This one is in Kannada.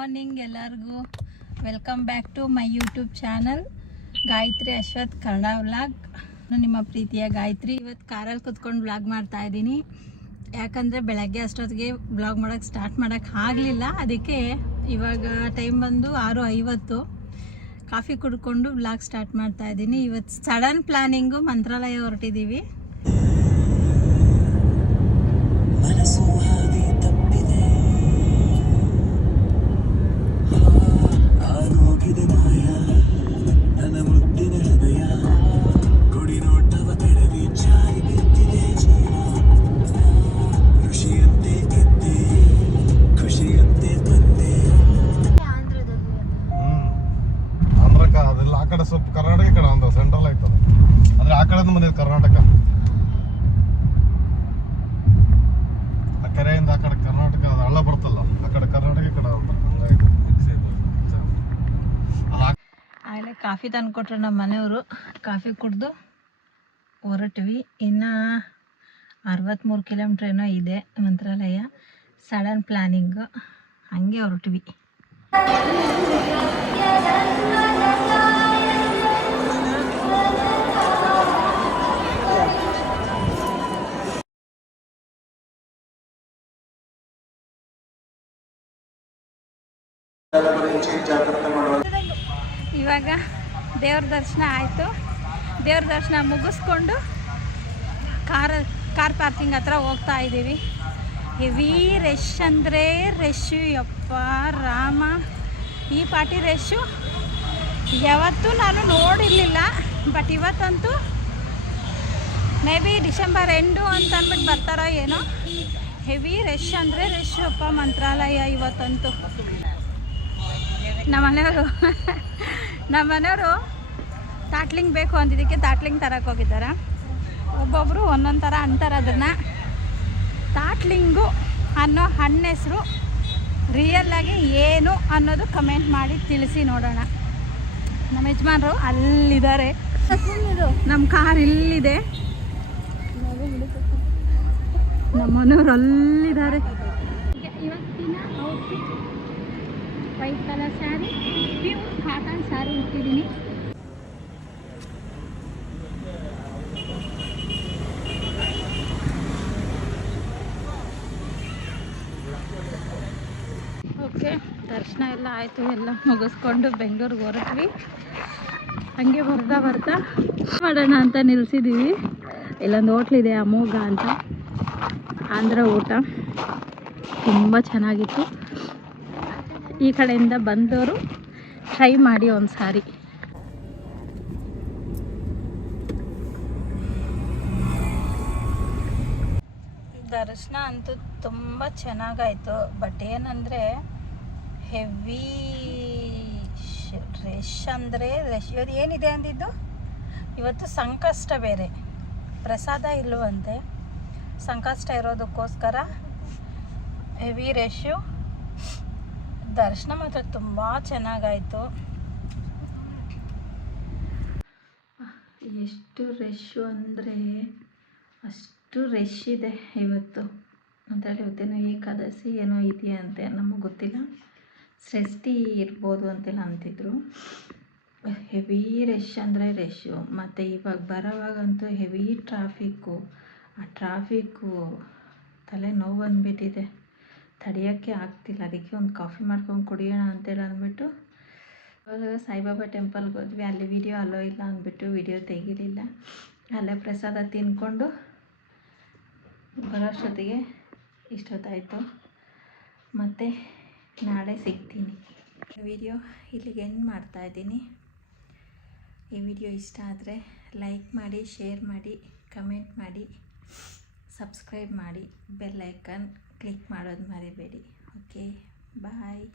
ಮಾರ್ನಿಂಗ್ ಎಲ್ಲರಿಗೂ. Welcome back to my YouTube channel Gayathri Ashwath Kannada vlog. ನಿಮ್ಮ ಪ್ರೀತಿಯ ಗಾಯತ್ರಿ. ಇವತ್ತು ಕಾರಲ್ಲಿ ಕುತ್ಕೊಂಡು ವ್ಲಾಗ್ ಮಾಡ್ತಾ ಇದ್ದೀನಿ. ಯಾಕಂದರೆ ಬೆಳಗ್ಗೆ ಅಷ್ಟೊತ್ತಿಗೆ ವ್ಲಾಗ್ ಮಾಡೋಕ್ಕೆ ಸ್ಟಾರ್ಟ್ ಮಾಡೋಕ್ಕೆ ಆಗಲಿಲ್ಲ. ಅದಕ್ಕೆ ಇವಾಗ ಟೈಮ್ ಬಂದು 6:50. ಕಾಫಿ ಕುಡ್ಕೊಂಡು ವ್ಲಾಗ್ ಸ್ಟಾರ್ಟ್ ಮಾಡ್ತಾ ಇದ್ದೀನಿ. ಇವತ್ತು ಸಡನ್ ಪ್ಲ್ಯಾನಿಂಗು ಮಂತ್ರಾಲಯ ಹೊರಟಿದ್ದೀವಿ. ಆ ಕಡೆ ಸ್ವಲ್ಪ ಕರ್ನಾಟಕ ಕಡೆ ಒಂದು ಸೆಂಟ್ರಲ್ ಆಯ್ತದ, ಅಂದ್ರೆ ಆ ಕಡೆ ಬಂದಿದೆ ಕರ್ನಾಟಕ. ಆ ಕೆರೆಯಿಂದ ಆ ಕಡೆ ಕರ್ನಾಟಕ ಹಳ್ಳ ಬರ್ತಲ್ಲ, ಆ ಕಡೆ ಕರ್ನಾಟಕ ಕಡೆ ಅಂತ ಹಂಗಾಯ್ತು. ಆಗಲೇ ಕಾಫಿ ತಂದು ಕೊಟ್ಟರು ನಮ್ಮ ಮನೆಯವರು. ಕಾಫಿ ಕುಡಿದು ಹೊರಟ್ವಿ. ಇನ್ನು 63 ಕಿಲೋಮೀಟ್ರ್ ಏನೋ ಇದೆ ಮಂತ್ರಾಲಯ. ಸಡನ್ ಪ್ಲ್ಯಾನಿಂಗು, ಹಂಗೆ ಹೊರಟ್ವಿ. ಇವಾಗ ದೇವ್ರ ದರ್ಶನ ಆಯಿತು. ದೇವ್ರ ದರ್ಶನ ಮುಗಿಸ್ಕೊಂಡು ಕಾರ್ ಪಾರ್ಕಿಂಗ್ ಹತ್ರ ಹೋಗ್ತಾ ಇದ್ದೀವಿ. ಹೆವಿ ರಶ್ ಅಂದರೆ ರಶ್ಶು, ಯಪ್ಪ ರಾಮ, ಈ ಪಾರ್ಟಿ ರಶ್ಶು ಯಾವತ್ತೂ ನಾನು ನೋಡಿರಲಿಲ್ಲ. ಬಟ್ ಇವತ್ತಂತೂ ಮೇ ಬಿ ಡಿಸೆಂಬರ್ ಎಂಡು ಅಂತ ಅಂದ್ಬಿಟ್ಟು ಬರ್ತಾರೋ ಏನೋ. ಹೆವಿ ರಶ್ ಅಂದರೆ ರಶ್ಶು ಅಪ್ಪ ಮಂತ್ರಾಲಯ ಇವತ್ತಂತೂ. ನಮ್ಮ ಮನೆಯವರು ತಾಟ್ಲಿಂಗ್ ಬೇಕು ಅಂದಿದ್ದಕ್ಕೆ ತಾಟ್ಲಿಂಗ್ ತರಕ್ಕೆ ಹೋಗಿದ್ದಾರೆ. ಒಬ್ಬೊಬ್ಬರು ಒಂದೊಂದು ಥರ ಅಂತಾರೆ ಅದನ್ನು. ತಾಟ್ಲಿಂಗು ಅನ್ನೋ ಹಣ್ಣು ಹೆಸರು ರಿಯಲ್ಲಾಗಿ ಏನು ಅನ್ನೋದು ಕಮೆಂಟ್ ಮಾಡಿ ತಿಳಿಸಿ ನೋಡೋಣ. ನಮ್ಮ ಯಜಮಾನರು ಅಲ್ಲಿದ್ದಾರೆ, ನಮ್ಮ ಕಾರ್ ಇಲ್ಲಿದೆ, ನಮ್ಮ ಮನೆಯವರು ಅಲ್ಲಿದ್ದಾರೆ. ಇವತ್ತಿನ outfit white colour sari, pure cotton sari ಉಟ್ಟಿದ್ದೀನಿ. ಓಕೆ, ದರ್ಶನ ಎಲ್ಲ ಆಯಿತು. ಎಲ್ಲ ಮುಗಿಸ್ಕೊಂಡು ಬೆಂಗಳೂರಿಗೆ ಹೊರಟ್ವಿ. ಹಂಗೆ ಬರ್ತಾ ಮಾಡೋಣ ಅಂತ ನಿಲ್ಲಿಸಿದ್ದೀವಿ. ಇಲ್ಲೊಂದು ಹೋಟ್ಲಿದೆ ಅಮೋಘ ಅಂತ, ಆಂಧ್ರ ಊಟ, ತುಂಬ ಚೆನ್ನಾಗಿತ್ತು. ಈ ಕಡೆಯಿಂದ ಬಂದವರು ಟ್ರೈ ಮಾಡಿ ಒಂದು ಸಾರಿ. ದರ್ಶನ ಅಂತೂ ತುಂಬ ಚೆನ್ನಾಗಾಯಿತು. ಬಟ್ ಏನಂದರೆ ಹೆವಿ ರಶ್ ಅಂದರೆ ರಶ್. ಇವತ್ತು ಏನಿದೆ ಅಂದಿದ್ದು, ಇವತ್ತು ಸಂಕಷ್ಟ ಬೇರೆ, ಪ್ರಸಾದ ಇಲ್ಲವಂತೆ. ಸಂಕಷ್ಟ ಇರೋದಕ್ಕೋಸ್ಕರ ಹೆವಿ ರಶ್ಶು. ದರ್ಶನ ಮಾತ್ರ ತುಂಬ ಚೆನ್ನಾಗಾಯಿತು. ಎಷ್ಟು ರಶ್ಶು ಅಂದರೆ ಅಷ್ಟು ರಶ್ ಇದೆ ಇವತ್ತು. ಅದರಲ್ಲಿ ಇವತ್ತೇನೋ ಏಕಾದಶಿ ಏನೋ ಇದೆಯಂತೆ, ನಮಗೆ ಗೊತ್ತಿಲ್ಲ. ಷಷ್ಠಿ ಇರ್ಬೋದು ಅಂತೆಲ್ಲ ಅಂತಿದ್ರು. ಹೆವಿ ರಶ್ ಅಂದರೆ ರಶ್ಶು. ಮತ್ತು ಇವಾಗ ಬರೋವಾಗಂತೂ ಹೆವಿ ಟ್ರಾಫಿಕ್ಕು. ಆ ಟ್ರಾಫಿಕ್ಕು ತಲೆ ನೋವು ಬಂದುಬಿಟ್ಟಿದೆ, ತಡೆಯೋಕ್ಕೆ ಆಗ್ತಿಲ್ಲ. ಅದಕ್ಕೆ ಒಂದು ಕಾಫಿ ಮಾಡ್ಕೊಂಡು ಕುಡಿಯೋಣ ಅಂತೇಳಿ ಅಂದ್ಬಿಟ್ಟು ಅವಾಗ ಸಾಯಿಬಾಬಾ ಟೆಂಪಲ್ಗೆ ಹೋದ್ವಿ. ಅಲ್ಲಿ ವಿಡಿಯೋ ಅಲ್ಲೋ ಇಲ್ಲ ಅಂದ್ಬಿಟ್ಟು ವಿಡಿಯೋ ತೆಗಿಲಿಲ್ಲ. ಅಲ್ಲೇ ಪ್ರಸಾದ ತಿಂದ್ಕೊಂಡು ಬರೋಷ್ಟೊತ್ತಿಗೆ ಇಷ್ಟೊತ್ತಾಯಿತು. ಮತ್ತು ನಾಳೆ ಸಿಗ್ತೀನಿ. ವಿಡಿಯೋ ಇಲ್ಲಿಗೆ ಎಂಡ್ ಮಾಡ್ತಾಯಿದ್ದೀನಿ. ಈ ವಿಡಿಯೋ ಇಷ್ಟ ಆದರೆ ಲೈಕ್ ಮಾಡಿ, ಶೇರ್ ಮಾಡಿ, ಕಮೆಂಟ್ ಮಾಡಿ, ಸಬ್ಸ್ಕ್ರೈಬ್ ಮಾಡಿ, ಬೆಲ್ ಐಕನ್ ಕ್ಲಿಕ್ ಮಾಡೋದು ಮರಿಬೇಡಿ. ಓಕೆ, ಬಾಯ್.